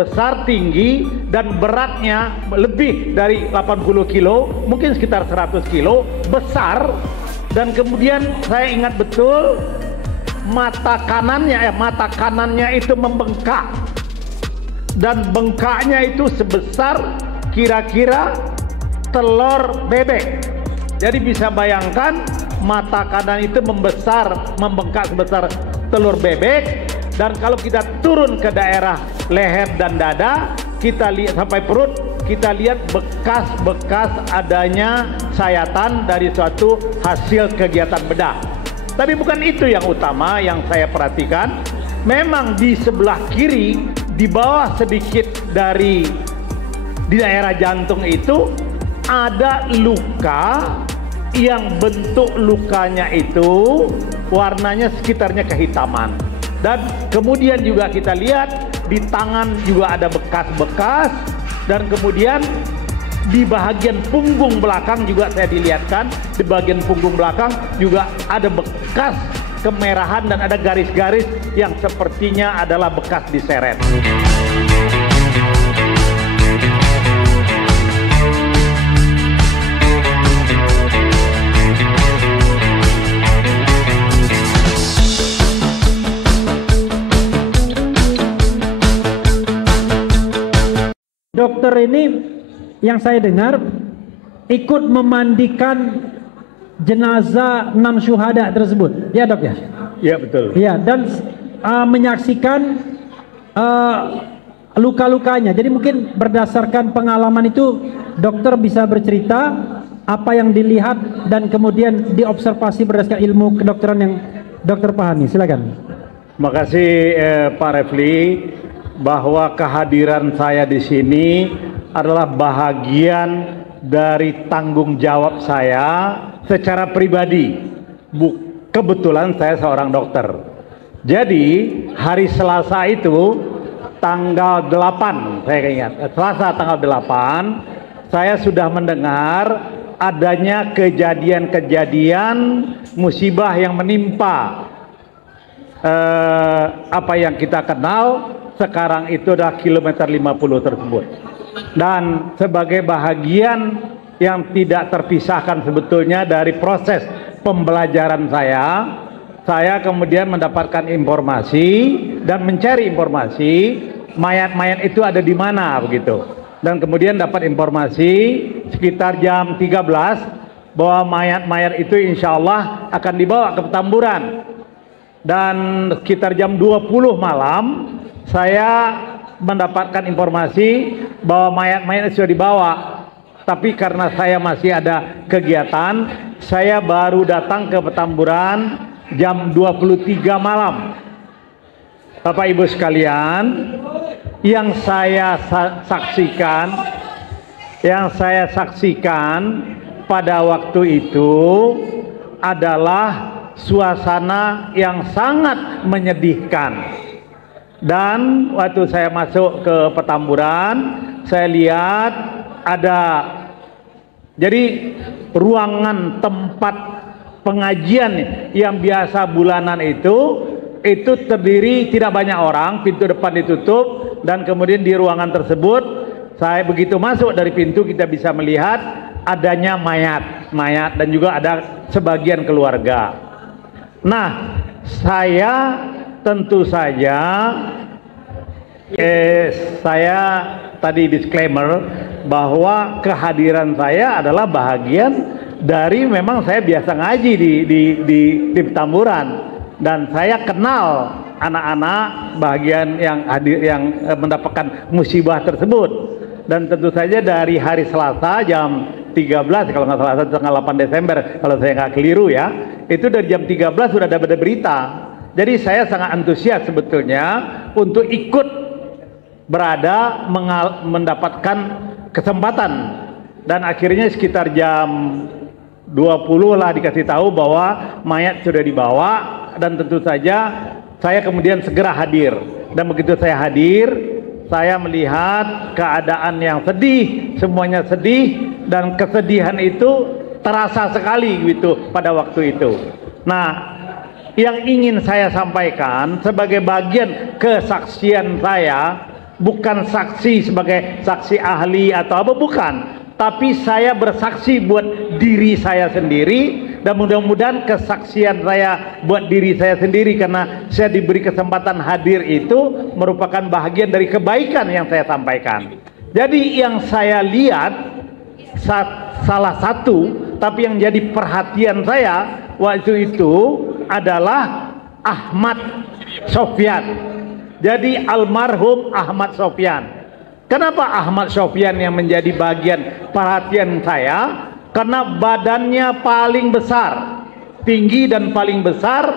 besar, tinggi, dan beratnya lebih dari 80 kilo, mungkin sekitar 100 kilo, besar. Dan kemudian saya ingat betul mata kanannya itu membengkak, dan bengkaknya itu sebesar kira-kira telur bebek. Jadi bisa bayangkan mata kanan itu membengkak sebesar telur bebek. Dan kalau kita turun ke daerah leher dan dada, kita lihat sampai perut, kita lihat bekas-bekas adanya sayatan dari suatu hasil kegiatan bedah. Tapi bukan itu yang utama yang saya perhatikan. Memang di sebelah kiri, di bawah sedikit di daerah jantung itu ada luka yang bentuk lukanya itu warnanya sekitarnya kehitaman. Dan kemudian juga kita lihat di tangan juga ada bekas-bekas, dan kemudian di bagian punggung belakang juga saya dilihatkan, di bagian punggung belakang juga ada bekas kemerahan dan ada garis-garis yang sepertinya adalah bekas diseret. Dokter ini yang saya dengar ikut memandikan jenazah 6 syuhada tersebut, ya dok ya? Iya betul. Iya, dan menyaksikan luka-lukanya. Jadi mungkin berdasarkan pengalaman itu dokter bisa bercerita apa yang dilihat dan kemudian diobservasi berdasarkan ilmu kedokteran yang dokter pahami. Silakan. Terima kasih Pak Refli, bahwa kehadiran saya di sini adalah bahagian dari tanggung jawab saya secara pribadi. Kebetulan saya seorang dokter. Jadi hari Selasa itu tanggal 8, saya ingat, Selasa tanggal 8, saya sudah mendengar adanya kejadian-kejadian musibah yang menimpa apa yang kita kenal sekarang itu adalah kilometer 50 tersebut. Dan sebagai bahagian yang tidak terpisahkan sebetulnya dari proses pembelajaran saya kemudian mendapatkan informasi dan mencari informasi mayat-mayat itu ada di mana begitu. Dan kemudian dapat informasi sekitar jam 13 bahwa mayat-mayat itu insya Allah akan dibawa ke Petamburan. Dan sekitar jam 20 malam saya mendapatkan informasi bahwa mayat-mayat sudah dibawa. Tapi karena saya masih ada kegiatan, saya baru datang ke Petamburan jam 23 malam. Bapak Ibu sekalian, yang saya saksikan pada waktu itu adalah suasana yang sangat menyedihkan. Dan waktu saya masuk ke Petamburan, saya lihat ada jadi ruangan tempat pengajian yang biasa bulanan itu terdiri tidak banyak orang, pintu depan ditutup, dan kemudian di ruangan tersebut saya begitu masuk dari pintu kita bisa melihat adanya mayat dan juga ada sebagian keluarga. Nah, saya tentu saja saya tadi disclaimer bahwa kehadiran saya adalah bahagian dari memang saya biasa ngaji di Petamburan, dan saya kenal anak-anak bagian yang hadir yang mendapatkan musibah tersebut. Dan tentu saja dari hari Selasa jam 13 kalau nggak salah tanggal 8 Desember kalau saya nggak keliru ya, itu dari jam 13 sudah ada berita. Jadi saya sangat antusias sebetulnya untuk ikut berada mendapatkan kesempatan, dan akhirnya sekitar jam 20 lah dikasih tahu bahwa mayat sudah dibawa, dan tentu saja saya kemudian segera hadir. Dan begitu saya hadir, saya melihat keadaan yang sedih, semuanya sedih, dan kesedihan itu terasa sekali gitu pada waktu itu. Nah, yang ingin saya sampaikan sebagai bagian kesaksian saya bukan saksi sebagai saksi ahli atau apa, bukan, tapi saya bersaksi buat diri saya sendiri, dan mudah-mudahan kesaksian saya buat diri saya sendiri karena saya diberi kesempatan hadir itu merupakan bahagian dari kebaikan yang saya sampaikan. Jadi yang saya lihat salah satu, tapi yang jadi perhatian saya waktu itu adalah Ahmad Sofyan. Jadi almarhum Ahmad Sofyan. Kenapa Ahmad Sofyan yang menjadi bagian perhatian saya? Karena badannya paling besar, tinggi dan paling besar,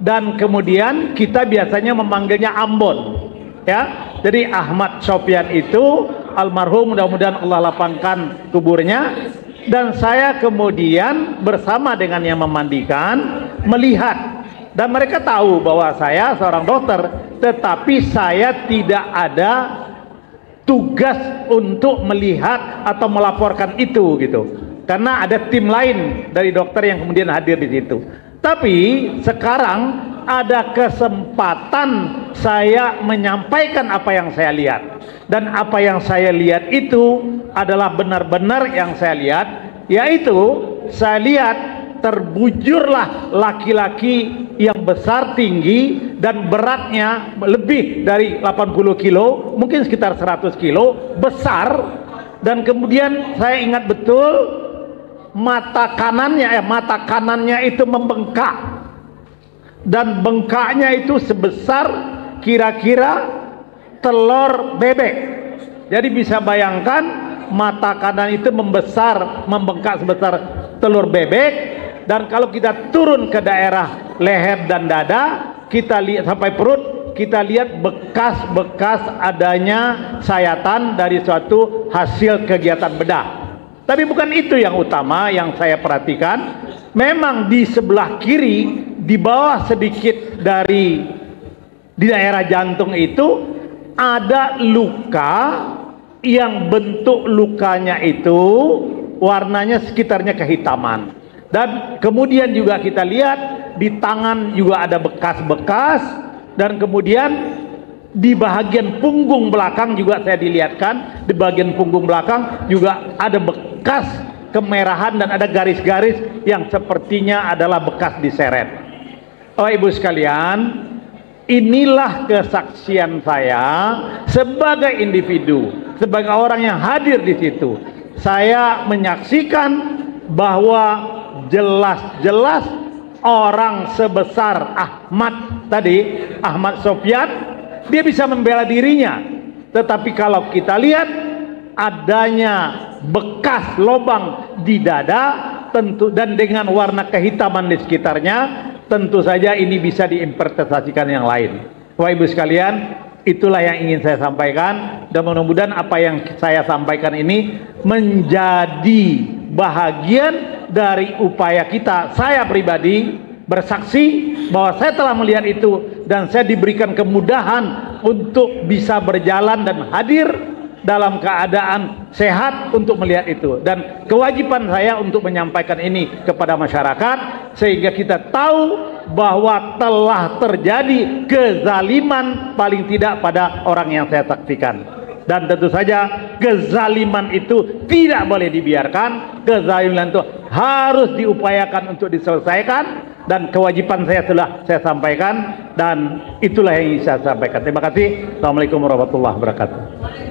dan kemudian kita biasanya memanggilnya Ambon, ya. Jadi Ahmad Sofyan itu almarhum, mudah-mudahan Allah lapangkan kuburnya, dan saya kemudian bersama dengan yang memandikan melihat, dan mereka tahu bahwa saya seorang dokter, tetapi saya tidak ada tugas untuk melihat atau melaporkan itu gitu. Karena ada tim lain dari dokter yang kemudian hadir di situ. Tapi sekarang ada kesempatan saya menyampaikan apa yang saya lihat. Dan apa yang saya lihat itu adalah benar-benar yang saya lihat, yaitu saya lihat terbujurlah laki-laki yang besar, tinggi, dan beratnya lebih dari 80 kilo, mungkin sekitar 100 kilo, besar. Dan kemudian saya ingat betul mata kanannya itu membengkak, dan bengkaknya itu sebesar kira-kira telur bebek. Jadi bisa bayangkan mata kanan itu membengkak sebesar telur bebek, dan kalau kita turun ke daerah leher dan dada, kita lihat sampai perut, kita lihat bekas-bekas adanya sayatan dari suatu hasil kegiatan bedah. Tapi bukan itu yang utama yang saya perhatikan. Memang di sebelah kiri, di bawah sedikit di daerah jantung itu ada luka yang bentuk lukanya itu warnanya sekitarnya kehitaman. Dan kemudian juga kita lihat di tangan juga ada bekas-bekas, dan kemudian di bagian punggung belakang juga saya dilihatkan, di bagian punggung belakang juga ada bekas kemerahan dan ada garis-garis yang sepertinya adalah bekas diseret. Oh ibu sekalian, inilah kesaksian saya sebagai individu, sebagai orang yang hadir di situ. Saya menyaksikan bahwa jelas-jelas orang sebesar Ahmad Sofyan, dia bisa membela dirinya. Tetapi kalau kita lihat adanya bekas lubang di dada, tentu, dan dengan warna kehitaman di sekitarnya, tentu saja ini bisa diinterpretasikan yang lain. Bapak Ibu sekalian, itulah yang ingin saya sampaikan, dan mudah-mudahan apa yang saya sampaikan ini menjadi bahagian dari upaya kita. Saya pribadi bersaksi bahwa saya telah melihat itu, dan saya diberikan kemudahan untuk bisa berjalan dan hadir dalam keadaan sehat untuk melihat itu, dan kewajiban saya untuk menyampaikan ini kepada masyarakat sehingga kita tahu bahwa telah terjadi kezaliman paling tidak pada orang yang saya saksikan. Dan tentu saja kezaliman itu tidak boleh dibiarkan, kezaliman itu harus diupayakan untuk diselesaikan, dan kewajiban saya telah saya sampaikan, dan itulah yang ingin saya sampaikan. Terima kasih. Assalamualaikum warahmatullahi wabarakatuh.